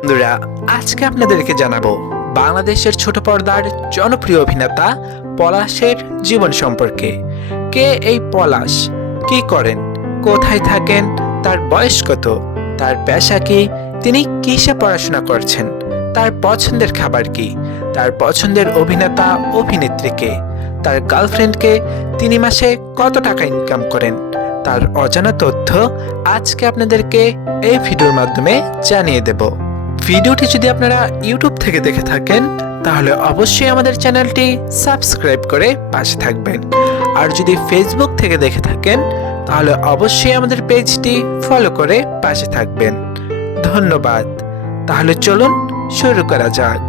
বন্ধুরা, আজকে আপনাদেরকে জানাব বাংলাদেশের ছোট পর্দার জনপ্রিয় অভিনেতা পলাশের জীবন সম্পর্কে। কে এই পলাশ? কি করেন? কোথায় থাকেন? তার বয়স কত? তার পেশা কি? তিনি কিসে পড়াশোনা করছেন? তার পছন্দের খাবার কি? তার পছন্দের অভিনেতা অভিনেত্রীকে তার গার্লফ্রেন্ডকে তিনি মাসে কত টাকা ইনকাম করেন? তার অজানা তথ্য আজকে আপনাদেরকে এই ভিডিওর মাধ্যমে জানিয়ে দেব। ভিডিওটি যদি আপনারা ইউটিউব থেকে দেখে থাকেন, তাহলে অবশ্যই আমাদের চ্যানেলটি সাবস্ক্রাইব করে পাশে থাকবেন। আর যদি ফেসবুক থেকে দেখে থাকেন, তাহলে অবশ্যই আমাদের পেজটি ফলো করে পাশে থাকবেন। ধন্যবাদ। তাহলে চলুন শুরু করা যাক।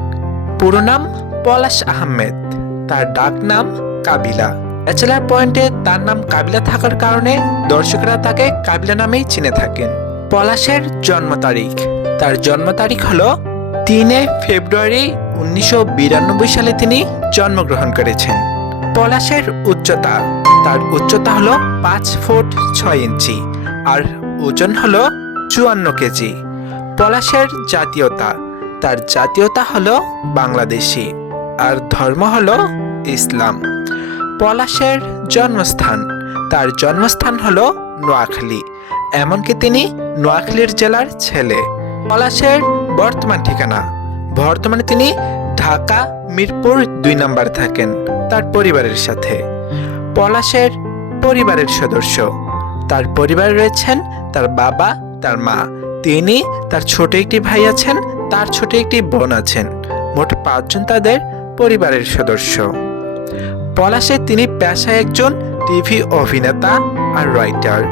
পুরো নাম পলাশ আহমেদ, তার ডাক নাম কাবিলা। ব্যাচেলার পয়েন্টে তার নাম কাবিলা থাকার কারণে দর্শকরা তাকে কাবিলা নামেই চিনে থাকেন। পলাশের জন্ম তারিখ। তার জন্ম তারিখ হলো তিনে ফেব্রুয়ারি উনিশশো বিরানব্বই সালে তিনি জন্মগ্রহণ করেছেন। পলাশের উচ্চতা, তার উচ্চতা হলো পাঁচ ফুট ছয় ইঞ্চি আর ওজন হলো চুয়ান্ন কেজি। পলাশের জাতীয়তা, তার জাতীয়তা হলো বাংলাদেশি আর ধর্ম হলো ইসলাম। পলাশের জন্মস্থান, তার জন্মস্থান হলো নোয়াখালী, এমনকি তিনি নোয়াখালীর জেলার ছেলে। পলাশের বর্তমান ঠিকানা। বর্তমানে তিনি ঢাকা, মিরপুর দুই নম্বর থাকেন তার পরিবারের সাথে। পলাশের পরিবারের সদস্য। তার পরিবারে রয়েছেন তার বাবা, তার মা। তিনি তার ছোট একটি ভাই আছেন, তার ছোট একটি বোন আছেন। মোট পাঁচজন তাদের পরিবারের সদস্য। পলাশে তিনি পেশায় একজন টিভি অভিনেতা আর রাইটার।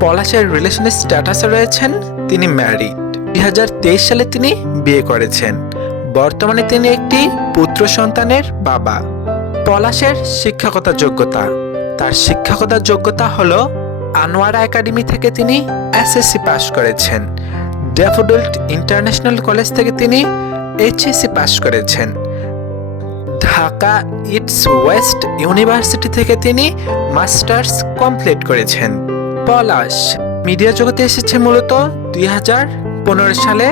পলাশের রিলেশনের স্ট্যাটাসে রয়েছেন তিনি ম্যারিড। দুই হাজার তেইশ সালে তিনি বিয়ে করেছেন। বর্তমানে তিনি একটি পুত্র সন্তানের বাবা। পলাশের শিক্ষকতা যোগ্যতা। তার শিক্ষকতার যোগ্যতা হল আনোয়ারা একাডেমি থেকে তিনি এসএসসি পাশ করেছেন। ড্যাফোডিল্ট ইন্টারন্যাশনাল কলেজ থেকে তিনি এইচএসসি পাশ করেছেন। ঢাকা ইটস ওয়েস্ট ইউনিভার্সিটি থেকে তিনি মাস্টার্স কমপ্লিট করেছেন। পলাশ মিডিয়া জগতে এসেছে মূলত দুই হাজার পনেরো সালে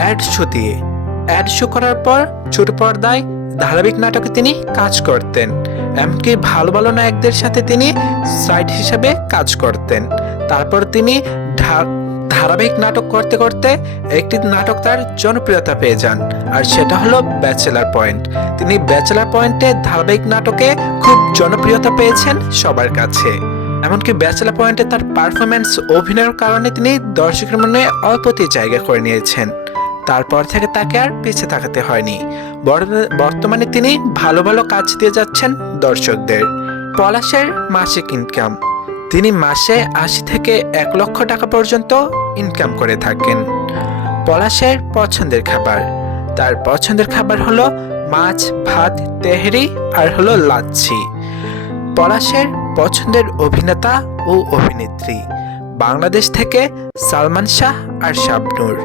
অ্যাড দিয়ে। অ্যাড শো করার পর ছোট পর্দায় ধারাবাহিক নাটকে তিনি কাজ করতেন। এমনকি ভালো ভালো নায়কদের সাথে তিনি সাইড হিসাবে কাজ করতেন। তারপর তিনি ধারাবাহিক নাটক করতে করতে একটি নাটক তার জনপ্রিয়তা পেয়ে যান, আর সেটা হলো ব্যাচেলার পয়েন্ট। তিনি ব্যাচেলার পয়েন্টে ধারাবাহিক নাটকে খুব জনপ্রিয়তা পেয়েছেন সবার কাছে। এমনকি ব্যাচেলার পয়েন্টে তার পারফরমেন্স অভিনয়ের কারণে তিনি দর্শকের মনে অল্পতে জায়গা করে নিয়েছেন। তারপর থেকে তাকে আর পিছে তাকাতে হয়নি। বর- বর্তমানে তিনি ভালো ভালো কাজ দিয়ে যাচ্ছেন দর্শকদের। পলাশের মাসিক ইনকাম তিনি মাসে আশি থেকে এক লক্ষ টাকা পর্যন্ত ইনকাম করে থাকেন। পলাশের পছন্দের খাবার। তার পছন্দের খাবার হলো মাছ, ভাত, তেহরি আর হলো লাচ্ছি। পলাশের পছন্দের অভিনেতা ও অভিনেত্রী। বাংলাদেশ থেকে সালমান শাহ আর শাবনূর,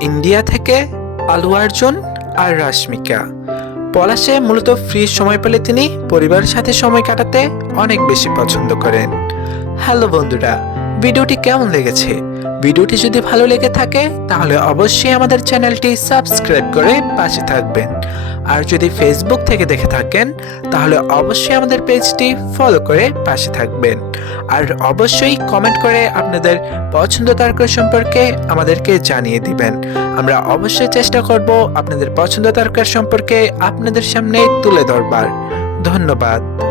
ইন্ডিয়া থেকে আলু অর্জুন আর রাশমিকা। পলাশে মূলত ফ্রি সময় পেলে তিনি পরিবারের সাথে সময় কাটাতে অনেক বেশি পছন্দ করেন। হ্যালো বন্ধুরা, ভিডিওটি কেমন লেগেছে? ভিডিওটি যদি ভালো লেগে থাকে, তাহলে অবশ্যই আমাদের চ্যানেলটি সাবস্ক্রাইব করে পাশে থাকবেন। আর যদি ফেসবুক থেকে দেখে থাকেন, তাহলে অবশ্যই আমাদের পেজটি ফলো করে পাশে থাকবেন। আর অবশ্যই কমেন্ট করে আপনাদের পছন্দ তারকা সম্পর্কে আমাদেরকে জানিয়ে দিবেন। আমরা অবশ্যই চেষ্টা করব আপনাদের পছন্দ তারকার সম্পর্কে আপনাদের সামনে তুলে ধরবার। ধন্যবাদ।